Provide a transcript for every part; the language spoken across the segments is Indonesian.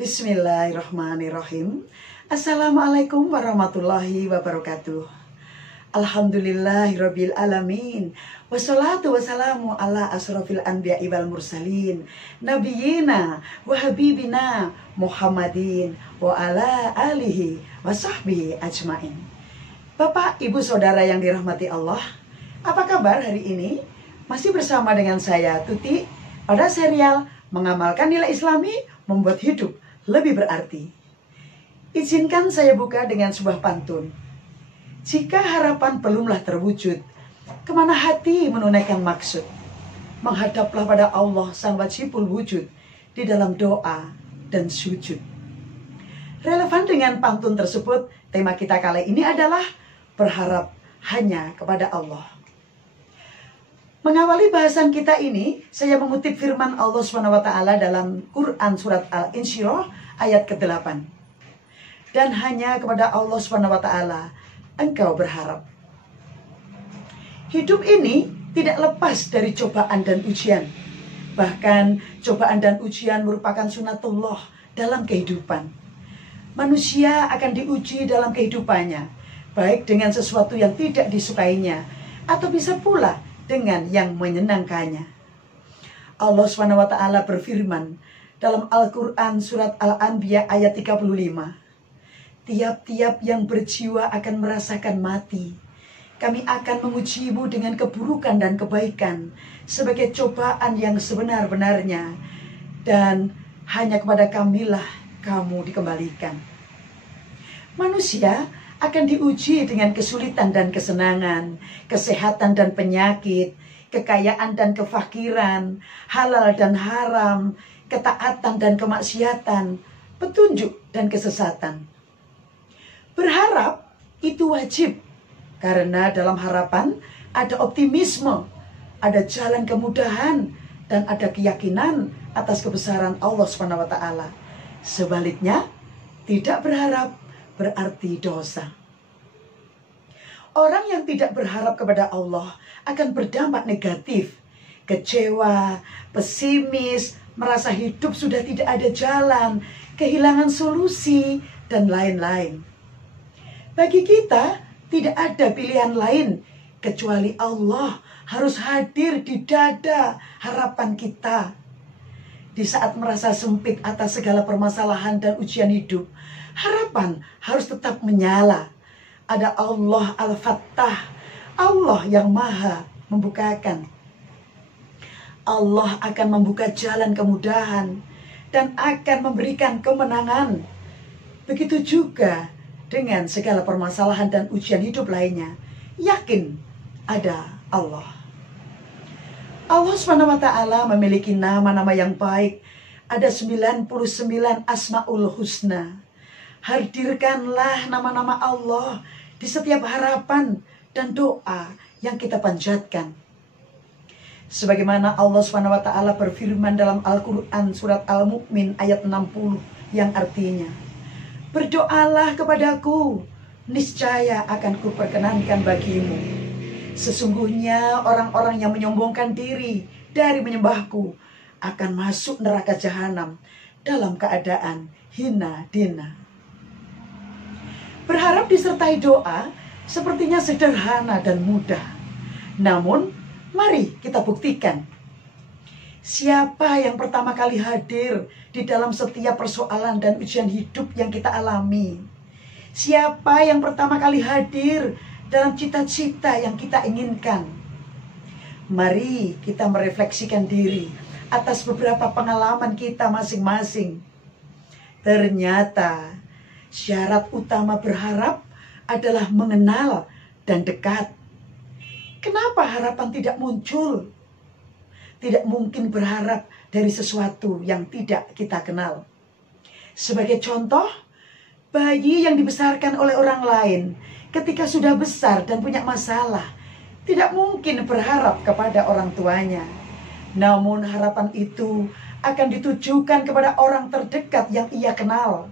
Bismillahirrahmanirrahim. Assalamualaikum warahmatullahi wabarakatuh. Alhamdulillahirabbil alamin. Wassalatu wassalamu ala asrofil anbiya'i wal mursalin, nabiyina wa habibina Muhammadin wa ala alihi wa sahbihi ajmain. Bapak, Ibu, Saudara yang dirahmati Allah, apa kabar hari ini? Masih bersama dengan saya, Tuti, pada serial Mengamalkan Nilai Islami Membuat Hidup Lebih Berarti. Izinkan saya buka dengan sebuah pantun. Jika harapan belumlah terwujud, kemana hati menunaikan maksud? Menghadaplah pada Allah sang wajibul wujud di dalam doa dan sujud. Relevan dengan pantun tersebut, tema kita kali ini adalah berharap hanya kepada Allah. Mengawali bahasan kita ini, saya mengutip firman Allah SWT dalam Quran Surat Al-Insyirah ayat ke-8. Dan hanya kepada Allah SWT engkau berharap. Hidup ini tidak lepas dari cobaan dan ujian. Bahkan cobaan dan ujian merupakan sunatullah dalam kehidupan. Manusia akan diuji dalam kehidupannya, baik dengan sesuatu yang tidak disukainya, atau bisa pula dengan yang menyenangkannya. Allah SWT berfirman dalam Al-Quran Surat Al-Anbiya ayat 35. Tiap-tiap yang berjiwa akan merasakan mati. Kami akan mengujimu dengan keburukan dan kebaikan sebagai cobaan yang sebenar-benarnya. Dan hanya kepada Kamilah kamu dikembalikan. Manusia akan diuji dengan kesulitan dan kesenangan, kesehatan dan penyakit, kekayaan dan kefakiran, halal dan haram, ketaatan dan kemaksiatan, petunjuk dan kesesatan. Berharap itu wajib, karena dalam harapan ada optimisme, ada jalan kemudahan, dan ada keyakinan atas kebesaran Allah SWT. Sebaliknya, tidak berharap berarti dosa. Orang yang tidak berharap kepada Allah akan berdampak negatif, kecewa, pesimis, merasa hidup sudah tidak ada jalan, kehilangan solusi, dan lain-lain. Bagi kita, tidak ada pilihan lain kecuali Allah harus hadir di dada harapan kita. Di saat merasa sempit atas segala permasalahan dan ujian hidup, harapan harus tetap menyala. Ada Allah Al-Fattah, Allah yang maha membukakan. Allah akan membuka jalan kemudahan dan akan memberikan kemenangan. Begitu juga dengan segala permasalahan dan ujian hidup lainnya. Yakin ada Allah. Allah SWT memiliki nama-nama yang baik. Ada 99 Asmaul Husna. Hadirkanlah nama-nama Allah di setiap harapan dan doa yang kita panjatkan. Sebagaimana Allah SWT berfirman dalam Al-Quran Surat Al-Mu'min ayat 60 yang artinya, berdoalah kepadaku, niscaya akan kuperkenankan bagimu. Sesungguhnya orang-orang yang menyombongkan diri dari menyembahku akan masuk neraka jahanam dalam keadaan hina dina. Berharap disertai doa sepertinya sederhana dan mudah. Namun, mari kita buktikan. Siapa yang pertama kali hadir di dalam setiap persoalan dan ujian hidup yang kita alami? Siapa yang pertama kali hadir dalam cita-cita yang kita inginkan? Mari kita merefleksikan diri atas beberapa pengalaman kita masing-masing. Ternyata syarat utama berharap adalah mengenal dan dekat. Kenapa harapan tidak muncul? Tidak mungkin berharap dari sesuatu yang tidak kita kenal. Sebagai contoh, bayi yang dibesarkan oleh orang lain ketika sudah besar dan punya masalah, tidak mungkin berharap kepada orang tuanya. Namun harapan itu akan ditujukan kepada orang terdekat yang ia kenal.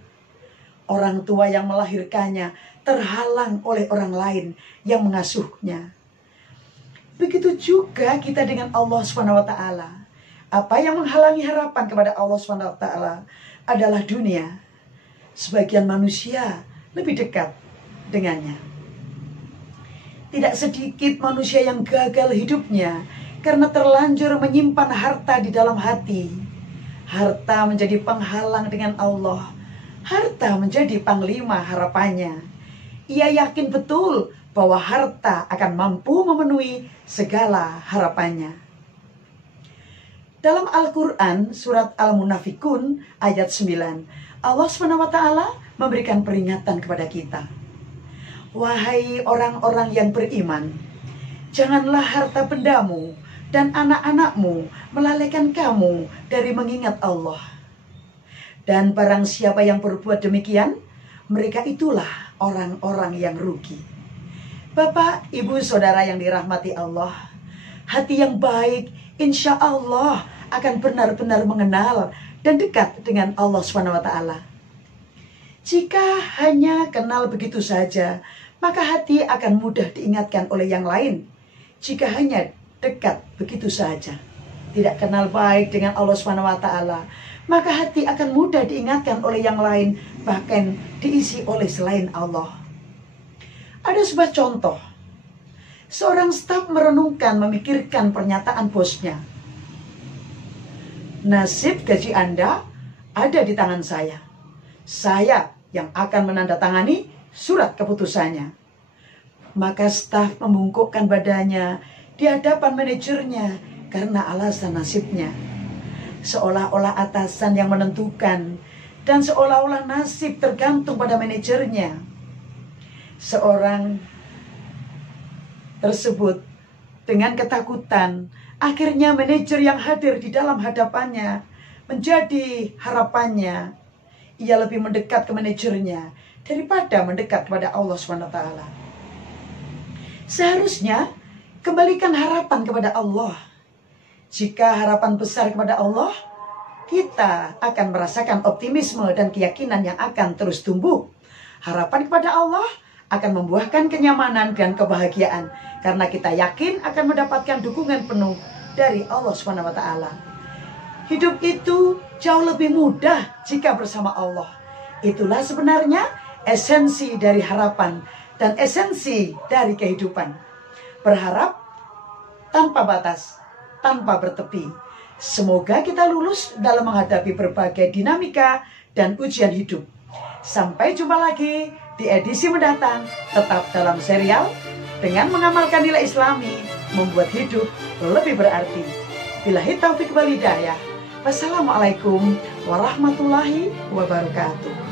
Orang tua yang melahirkannya terhalang oleh orang lain yang mengasuhnya. Begitu juga kita dengan Allah SWT. Apa yang menghalangi harapan kepada Allah SWT? adalah dunia. Sebagian manusia lebih dekat dengannya. Tidak sedikit manusia yang gagal hidupnya karena terlanjur menyimpan harta di dalam hati. Harta menjadi penghalang dengan Allah. Harta menjadi panglima harapannya. Ia yakin betul bahwa harta akan mampu memenuhi segala harapannya. Dalam Al-Quran, surat Al-Munafikun ayat 9, Allah SWT memberikan peringatan kepada kita. Wahai orang-orang yang beriman, janganlah harta bendamu dan anak-anakmu melalaikan kamu dari mengingat Allah. Dan barang siapa yang berbuat demikian, mereka itulah orang-orang yang rugi. Bapak, ibu, saudara yang dirahmati Allah, hati yang baik insya Allah akan benar-benar mengenal dan dekat dengan Allah SWT. Jika hanya kenal begitu saja, maka hati akan mudah diingatkan oleh yang lain. Jika hanya dekat begitu saja, tidak kenal baik dengan Allah SWT, maka hati akan mudah diingatkan oleh yang lain, bahkan diisi oleh selain Allah. Ada sebuah contoh. Seorang staf merenungkan, memikirkan pernyataan bosnya. Nasib gaji Anda ada di tangan saya. Saya yang akan menandatangani surat keputusannya. Maka staf membungkukkan badannya di hadapan manajernya karena alasan nasibnya. Seolah-olah atasan yang menentukan dan seolah-olah nasib tergantung pada manajernya. Seorang tersebut dengan ketakutan, akhirnya manajer yang hadir di dalam hadapannya menjadi harapannya. Ia lebih mendekat ke manajernya daripada mendekat kepada Allah SWT. Seharusnya kembalikan harapan kepada Allah. Jika harapan besar kepada Allah, kita akan merasakan optimisme dan keyakinan yang akan terus tumbuh. Harapan kepada Allah akan membuahkan kenyamanan dan kebahagiaan karena kita yakin akan mendapatkan dukungan penuh dari Allah SWT. Hidup itu jauh lebih mudah jika bersama Allah. Itulah sebenarnya esensi dari harapan dan esensi dari kehidupan. Berharap tanpa batas, tanpa bertepi. Semoga kita lulus dalam menghadapi berbagai dinamika dan ujian hidup. Sampai jumpa lagi di edisi mendatang, tetap dalam serial dengan mengamalkan nilai Islami, membuat hidup lebih berarti. Billahi taufiq wal hidayah. Wassalamualaikum warahmatullahi wabarakatuh.